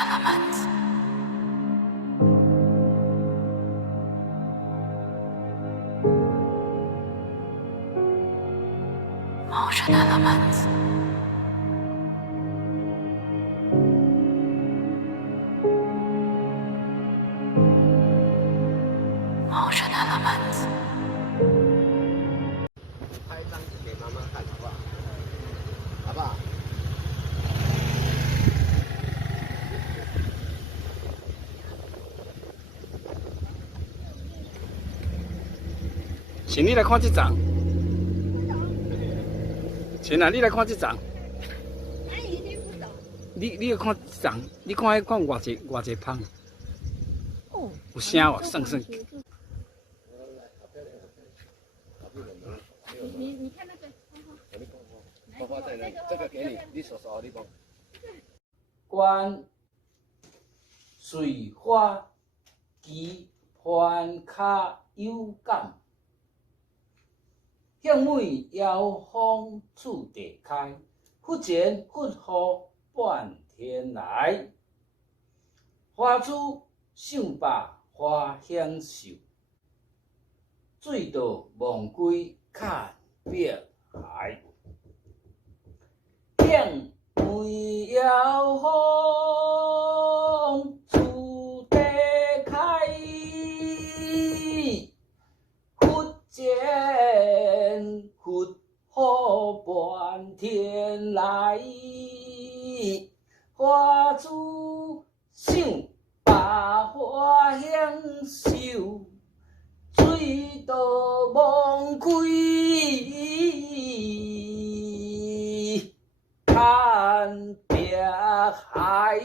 element. Motion element. Motion element. 拍一张给妈妈看，好不好？好不好？请你来看这张。请啊，你来看这张。你来看这张，你看偌济芳，哦，有声哦，算算。你看那个，花花在那，这个给你，你手手，你帮。观水花其盘卡有感，向尾摇风处地开，忽前忽后半天来，花枝想把花享受，水到忘归看别海，向尾摇风处地开，忽前忽后半天来，花枝想把花享受，水到忘开看别海。